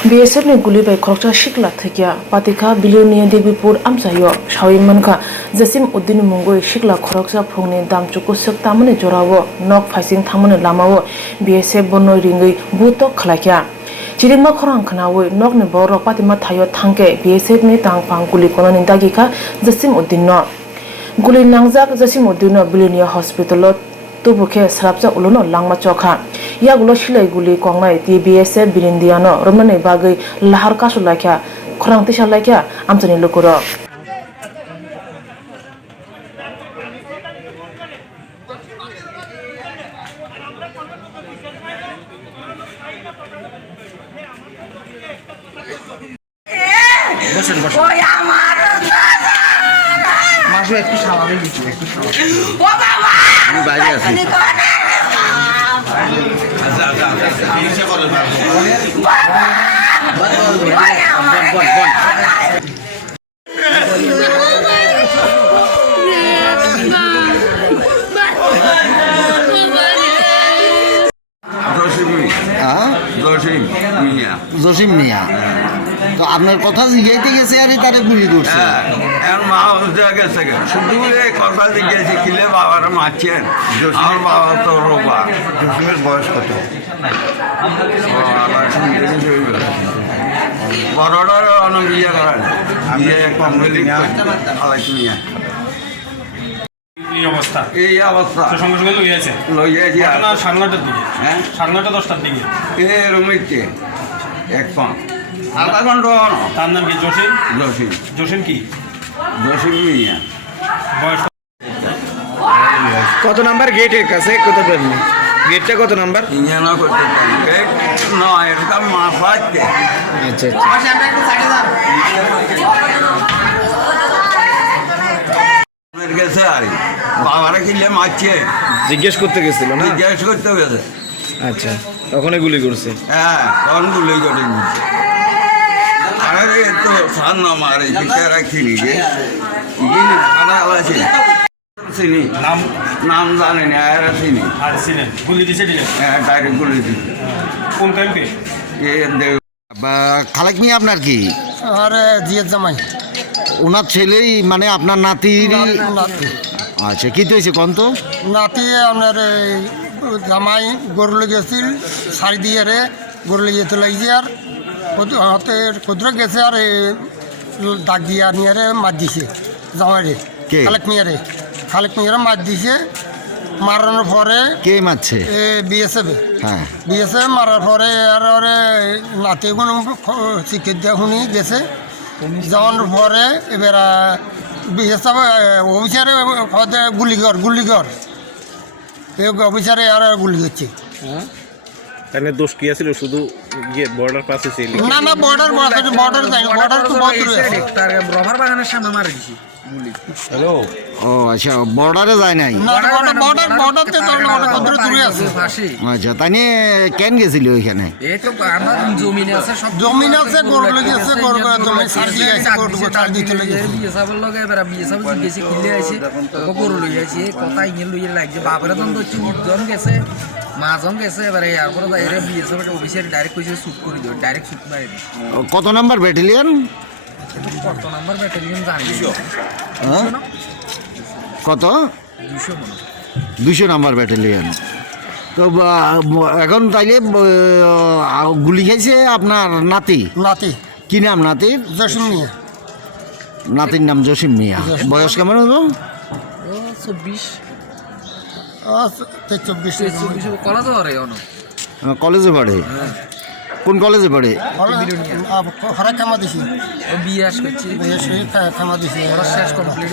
BSF ni guli bai khokcha shikla thakya patika bilionia debipuर amsayo shawin manka jasim uddin mungoi shikla khoroksa phongne damchuko saktamane jorawo nok faising thamane lamawo BSF bonoi ringai buto khlakya chiringma khorang khnawi nokne borok patima thayo thangke BSF ni tangpang guli konani dagika jasim uddin no guli nangjak jasim uddin no bilionia hospital tubuke srapja ulono langma chokha yagulo silai guli kongnai TBSF birindiano romane bagai lahar kasulakya khorang tisalakya amchani lokoro মাসে একটু স্বাভাবিক কিছু একটু ও বাবা আমি বাইরে আছি জসিম মিয়া তো আপনার কথা জিজ্ঞাইতে গেছে আর তারে গুলি করছে মা গেছে শুধু কথা জিজ্ঞেস কিলে বাবার মারছেন আমার বাবা তো রোগা জসিমের বয়স কত বড়টার অনেক বিয়ে করেন বিয়ে কমপ্লিট নিয়ে এই অবস্থা সঙ্গে সঙ্গে লইয়াছে লইয়াছি সাড়ে নটার দিকে হ্যাঁ সাড়ে নটা 10টার দিকে রুমিতে এক আধা ঘন্টা তার নাম কি জসিম জসিম জসিম কি জসিম মিয়া বয়স কত নাম্বার গেটের কাছে কত বললি গেটটা কত নাম্বার ইঞ্জিনা করতে পারি নয় এটা মাফাচ্ছে আচ্ছা গেছে আর বাবারা কিনলে মারছে জিজ্ঞেস করতে গেছিল না জিজ্ঞেস করতে গেছে আচ্ছা তখনই গুলি করছে হ্যাঁ তখন গুলি করে দিচ্ছে আরে তো সার না মারে পিঠে রাখিনি যে খানা আছে চিনি নাম নাম জানি না আর চিনি আর সিনেন গুলি দিছে দিলে হ্যাঁ ডাইরেক্ট গুলি দিচ্ছে কোন ক্যাম্পে খালেক মিয়া আপনার কি আরে জিয়ার জামাই ওনার ছেলেই মানে আপনার নাতির নাতি আচ্ছা কি হয়েছে কোন তো নাতি আপনার জামাই গরু লেগেছিল শাড়ি দিয়ে রে গরু লেগে চলে গেছে আর হাতের ক্ষুদ্র গেছে আর ডাক দিয়ে আর নিয়ে মার দিছে জামাই রে কে? খালেক মিয়ারে মার দিছে মারানোর পরে কে মারছে BSF হ্যাঁ BSF মারার পরে আর ওরে নাতি কোনো চিকিৎসা শুনি গেছে যাওয়ার পরে এবার BSF অফিসারে গুলিগর এই অফিসারে আর গুলি করছে তাহলে দোষ কি আছিল শুধু ইয়ে বর্ডার পাশে ছিল না বর্ডার যাই বর্ডার তো বহুত দূরে আছে রবার বাগানের সামনে মারা দিছি হ্যালো ও আচ্ছা বর্ডারে যায় নাই না বর্ডারতে তো কত দূরে আছে আচ্ছা তাই নিয়ে কেন গেছিল ওইখানে এই তো আমার জমিনে আছে সব জমিন আছে গরু লেগে আছে গরু জমি সার দিয়ে আছে গরু সার দিতে লেগে বিয়েসাবল লগে এবার বিয়েসাবল গেছি কিলে আছে তো গরু লই আছে কথা ইংল লই লাগছে বাপরে তখন তো জন গেছে মাজন গেছে এবারে এরপরে বাইরে বিয়েসাবল অফিসার ডাইরেক্ট কইছে শুট করে দিও ডাইরেক্ট শুট মারি দিও কত নাম্বার ব্যাটালিয়ন কত নাম্বার ব্যাটালিয়ন জানি কত 200 মনে 200 নাম্বার ব্যাটালিয়ন তো এখন তাইলে গুলি খাইছে আপনার নাতি কি নাম নাতির জসিম মিয়া নাতির নাম জসিম মিয়া বয়স কেমন হলো 24 24 কলা তো আরে অন কলেজে পড়ে কোন কলেজে পড়ে খরা খামা দিছি ও বিয়াস করছি খামা দিছি শেষ কমপ্লিট